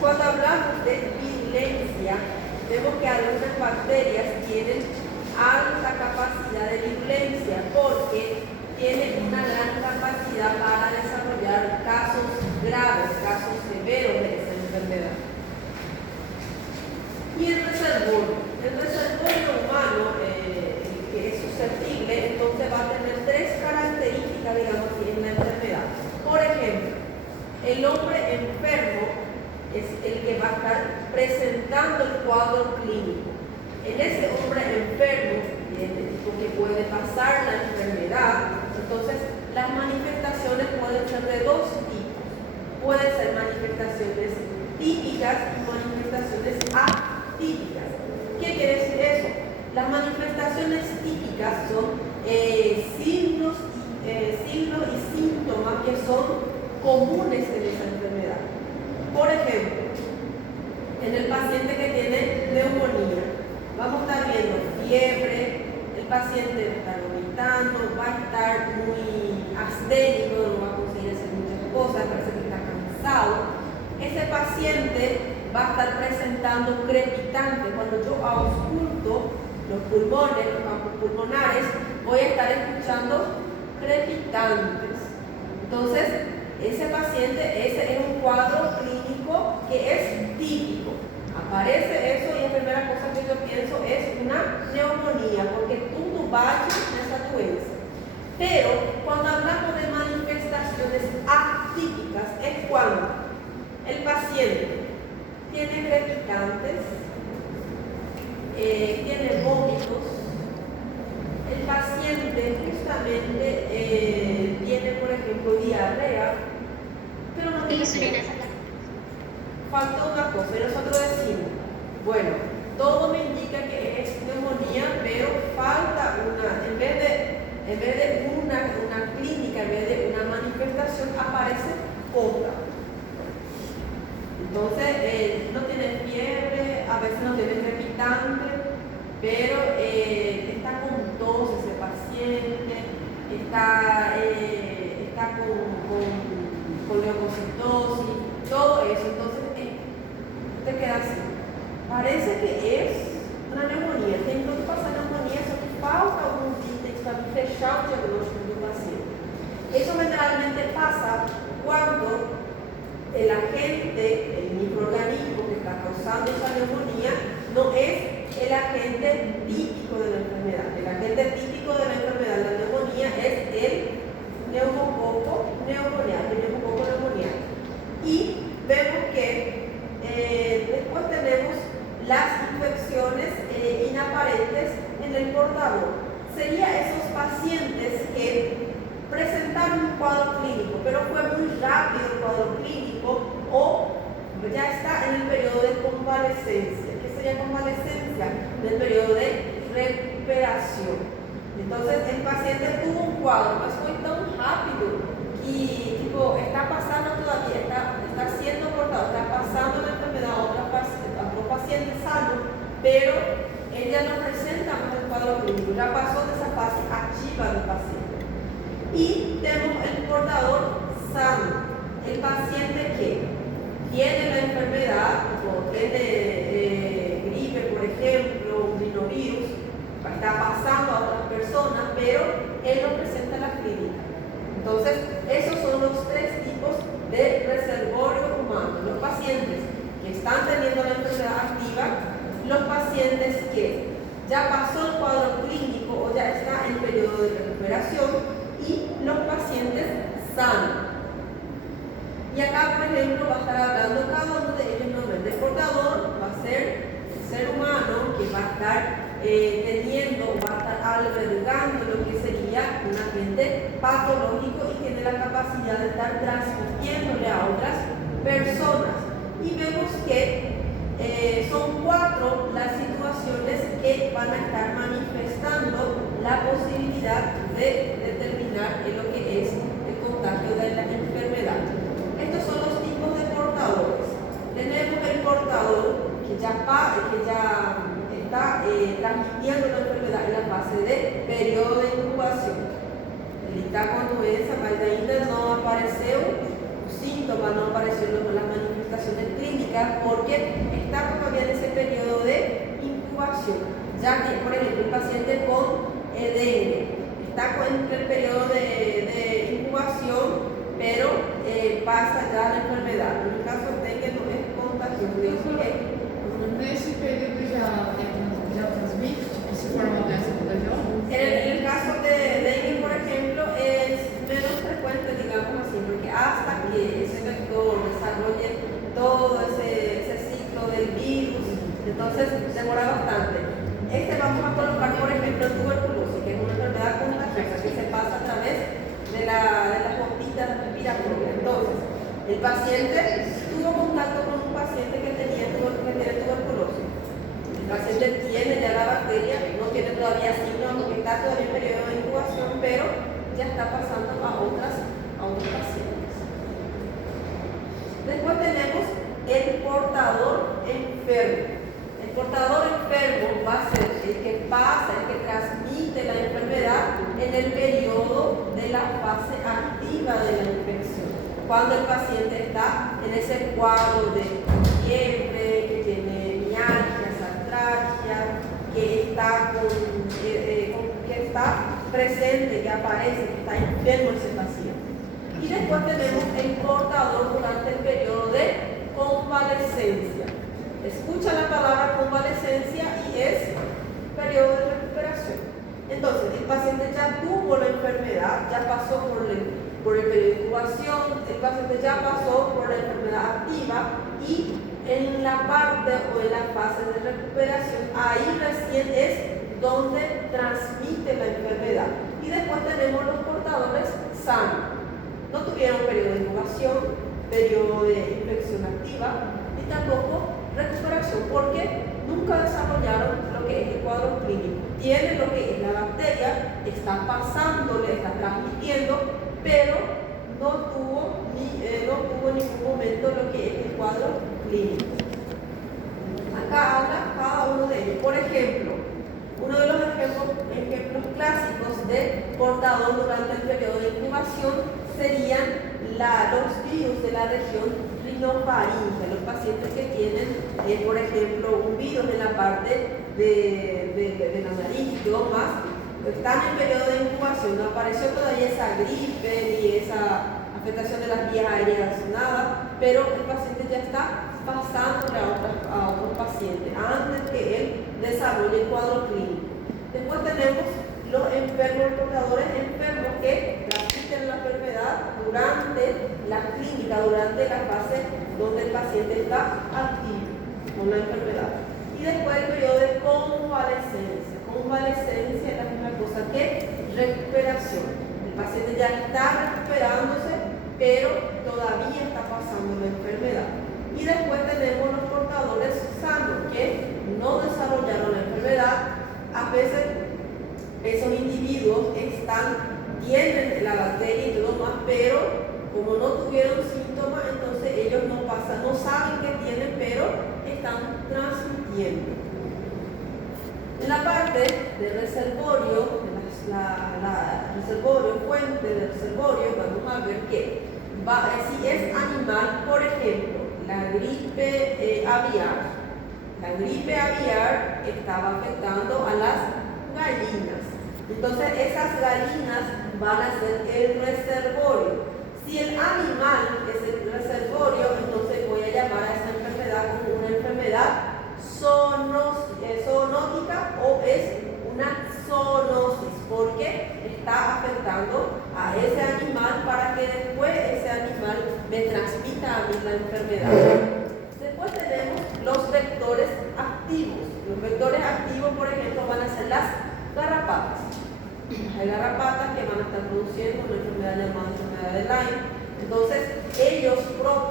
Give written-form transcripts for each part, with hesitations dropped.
Cuando hablamos de virulencia, vemos que algunas bacterias tienen alta capacidad de virulencia porque tienen una gran capacidad para desarrollar casos graves, casos severos de esa enfermedad. Y el reservorio humano, que es susceptible, entonces va a tener tres características, digamos, en la enfermedad. Por ejemplo, el hombre enfermo es el que va a estar presentando el cuadro clínico. En ese hombre enfermo, porque puede pasar la enfermedad, entonces las manifestaciones pueden ser de dos tipos. Pueden ser manifestaciones típicas y manifestaciones atípicas. ¿Qué quiere decir eso? Las manifestaciones típicas son signos y síntomas que son comunes en esa enfermedad. Por ejemplo, en el paciente que tiene neumonía, vamos a estar viendo fiebre, el paciente va a estar vomitando, va a estar muy asténico, no va a conseguir hacer muchas cosas, parece que está cansado. Ese paciente va a estar presentando crepitante. Cuando yo ausculto los pulmones, los campos pulmonares, voy a estar escuchando crepitantes. Entonces, ese paciente, ese es un cuadro clínico que es típico. Aparece eso y la primera cosa que yo pienso es una neumonía, porque tú vas a esa doença. Pero cuando hablamos de manifestaciones atípicas es cuando el paciente tiene crepitantes, tiene vómitos, el paciente justamente tiene, por ejemplo, diarrea, pero no tiene fiebre. Falta una cosa y nosotros decimos, bueno, todo me indica que es neumonía, pero falta en vez de una clínica, en vez de una manifestación, aparece otra. Entonces, no tiene fiebre, a veces no tiene crepitante, pero está con tos ese paciente, está con leucocitosis, todo eso. Entonces, te queda así. Parece que es una neumonía. Tem tudo para ser neumonía, só que falta alguns itens para fechar o diagnóstico do paciente. Eso generalmente pasa cuando el agente, el microorganismo que está causando esa neumonía, no es el agente típico de la enfermedad. El agente típico de la enfermedad, la neumonía, es el neumococo neumoniae. Y vemos que después tenemos las infecciones inaparentes en el portador. Serían esos pacientes que presentaron un cuadro clínico, pero fue muy rápido el cuadro clínico o ya está en el periodo de convalescencia. ¿Qué sería convalescencia? Del periodo de recuperación. Entonces el paciente tuvo un cuadro, mas fue tan rápido que está pasando todavía, está siendo portado, está pasando la enfermedad a otro paciente sano, pero él ya no presenta más el cuadro clínico, ya pasó de esa fase activa del paciente. Y tenemos el portador sano, el paciente que tiene la enfermedad, o tiene gripe, por ejemplo, un rinovirus, está pasando a otras personas, pero él no presenta la clínica. Entonces, esos son los tres tipos de reservorio humano. Los pacientes que están teniendo la enfermedad activa, los pacientes que ya pasó el cuadro clínico o ya está en periodo de recuperación y los pacientes sanos. Y acá, por ejemplo, va a estar hablando cada uno de ellos nombre. El portador va a ser el ser humano que va a estar va a estar albergando lo que sería un agente patológico y tiene la capacidad de estar transmitiéndole a otras personas. Y vemos que son 4 las situaciones que van a estar manifestando la posibilidad de determinar lo que es el contagio de la enfermedad. Estos son los tipos de portadores. Tenemos el portador que ya está transmitiendo la enfermedad en la fase de periodo de incubación. Ele está com a doença, mas ainda não apareceu o síntoma, não apareceram as manifestações clínicas resistencia porque está todavía en ese periodo de incubación, ya que, por ejemplo, el paciente con dengue está en el periodo de incubación, pero pasa ya la enfermedad. En el caso de dengue no es contagioso. Nesse período já transmite, tipo, se for uma doença contagiosa? En el caso de dengue, por ejemplo, es menos frecuente, digamos así, porque hasta que ese vector desarrolle todo ese ciclo del virus, entonces demora bastante. Vamos a colocar, por ejemplo, tuberculosis, que es una enfermedad contagiosa que se pasa a través de las gotitas respiratorias. Entonces, el paciente tuvo contacto con un paciente que tiene tuberculosis. El paciente tiene ya la bacteria, no tiene todavía síntomas porque está todavía en periodo de incubación, pero ya está pasando a otros pacientes. Después tenemos el portador enfermo. El portador enfermo va a ser el que pasa, el que transmite la enfermedad en el periodo de la fase activa de la infección. Cuando el paciente está en ese cuadro de fiebre, que tiene mialgias, artralgia, que está presente, que aparece, que está enfermo ese paciente. Y después tenemos el portador durante el periodo de convalescencia. Escucha la palabra convalescencia y es periodo de recuperación. Entonces, el paciente ya tuvo la enfermedad, ya pasó por el periodo de incubación, el paciente ya pasó por la enfermedad activa y en la parte o en la fase de recuperación, ahí recién es donde transmite la enfermedad. Y después tenemos los portadores sanos. No tuvieron periodo de incubación, periodo de infección activa y tampoco recuperación porque nunca desarrollaron lo que es el cuadro clínico. Tienen lo que es la bacteria, está pasando, le está transmitiendo, pero no tuvo en ningún momento lo que es el cuadro clínico. Acá habla cada uno de ellos. Por ejemplo, uno de los ejemplos clásicos de portador durante el periodo de incubación serían los virus de la región rinofaringea, los pacientes que tienen, por ejemplo, un virus en la parte de la nariz y todo más, están en periodo de incubación, no apareció todavía esa gripe ni esa afectación de las vías aéreas, nada, pero el paciente ya está pasándole a otros pacientes antes que él desarrolle el cuadro clínico. Después tenemos los enfermos, portadores enfermos que transmiten la enfermedad durante la clínica, durante la fase donde el paciente está activo con la enfermedad. Y después el periodo de convalescencia. Convalescencia es la misma cosa que recuperación. El paciente ya está recuperándose, pero todavía está pasando la enfermedad. Y después tenemos los portadores sanos que no desarrollaron la enfermedad. A veces esos individuos tienen la bacteria y todo más, pero como no tuvieron síntomas, entonces ellos no saben que tienen, pero están transmitiendo. En la parte del reservorio, reservorio, fuente del reservorio, vamos a ver que si es animal, por ejemplo, la gripe aviar. La gripe aviar estaba afectando a las gallinas. Entonces esas gallinas van a ser el reservorio. Si el animal es el reservorio, entonces voy a llamar a esa enfermedad como una enfermedad zoonótica o es una zoonosis, porque está afectando a ese animal para que después ese animal me transmita a mí la enfermedad. Después tenemos los vectores activos. Los vectores activos, por ejemplo, van a ser las garrapatas. Hay garrapatas que van a estar produciendo una enfermedad llamada enfermedad de Lyme. Entonces, ellos no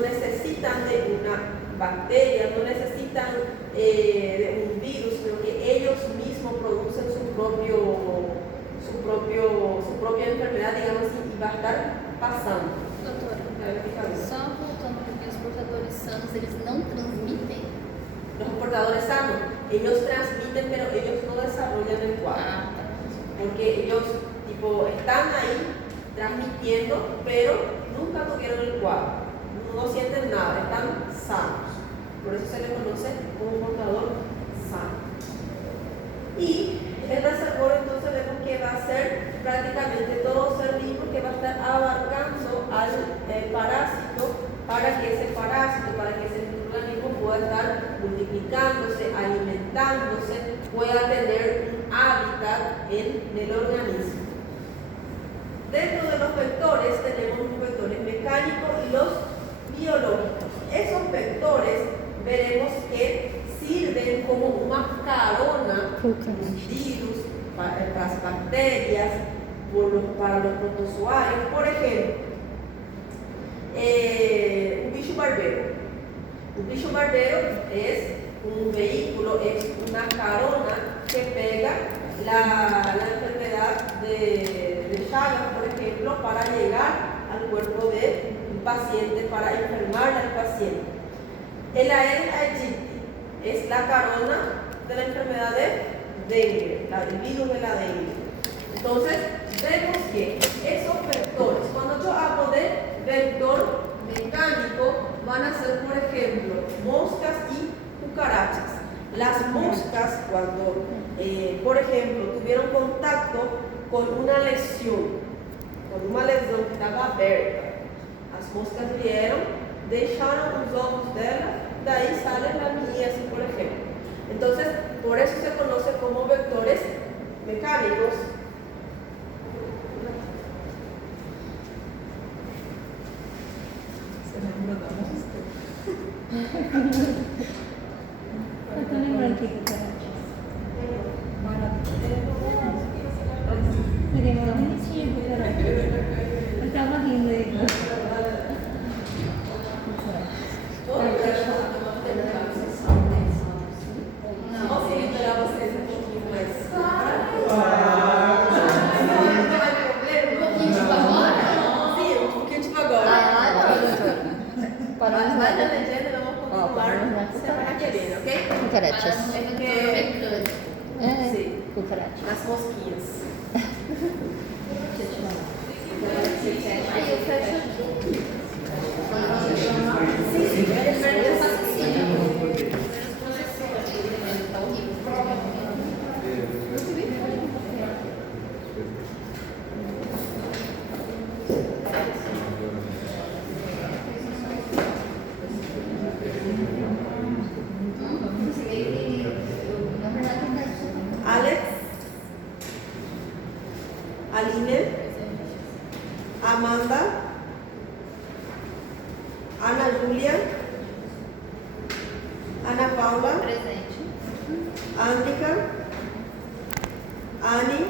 necesitan de una bacteria, no necesitan de un virus, sino que ellos mismos producen su propia enfermedad, digamos así, y va a estar pasando. Doutora, só voltando porque os portadores sanos, eles não transmitem? Los portadores sanos, ellos transmiten, pero ellos no desarrollan el cuadro. Porque ellos están ahí transmitiendo, pero nunca tuvieron el cuadro. no sienten nada, están sanos. Por eso se le conoce como un portador sano. Y el reservorio entonces vemos que va a ser prácticamente todo ser vivo que va a estar abarcando al parásito para que ese parásito, para que ese microorganismo pueda estar multiplicándose, alimentándose, pueda tener un hábitat en el organismo. Dentro de los vectores tenemos los vectores mecánicos y los biológicos. Esos vectores veremos que sirven como una carona los virus, para las bacterias, para los protozoarios. Por ejemplo, un bicho barbero. Un bicho barbero es un vehículo, es una carona que pega la enfermedad de Chagas, por ejemplo, para llegar al cuerpo del paciente, para enfermar al paciente. El Aedes aegypti es la carona de la enfermedad de dengue, el virus de la dengue. Entonces, vemos que esos vectores, cuando yo hablo de vector mecánico, van a ser, por ejemplo, moscas y cucarachas. Las moscas, cuando, por ejemplo, tuvieron contacto con una lesión que estaba abierta, las moscas vieron, dejaron los ojos de ella, de ahí salen las mías, por ejemplo. Entonces, por eso se conoce como vectores mecánicos. Estou lembrando que cucarachas. Me demorou um minutinho cucaracha. Eu estava rindo aí. Posso liberar vocês um pouquinho mais? Sim, um pouquinho tipo agora. Mas mais na legenda vamos continuar semana que vem, ok? Cucarachas. Sim, Cucarachas. as mosquinhas. Aí eu fecho aqui. Sim, eu faço assim. Alex, Aline, Amanda, Ana Júlia, Ana Paula, Presente. Ândrica, Anne,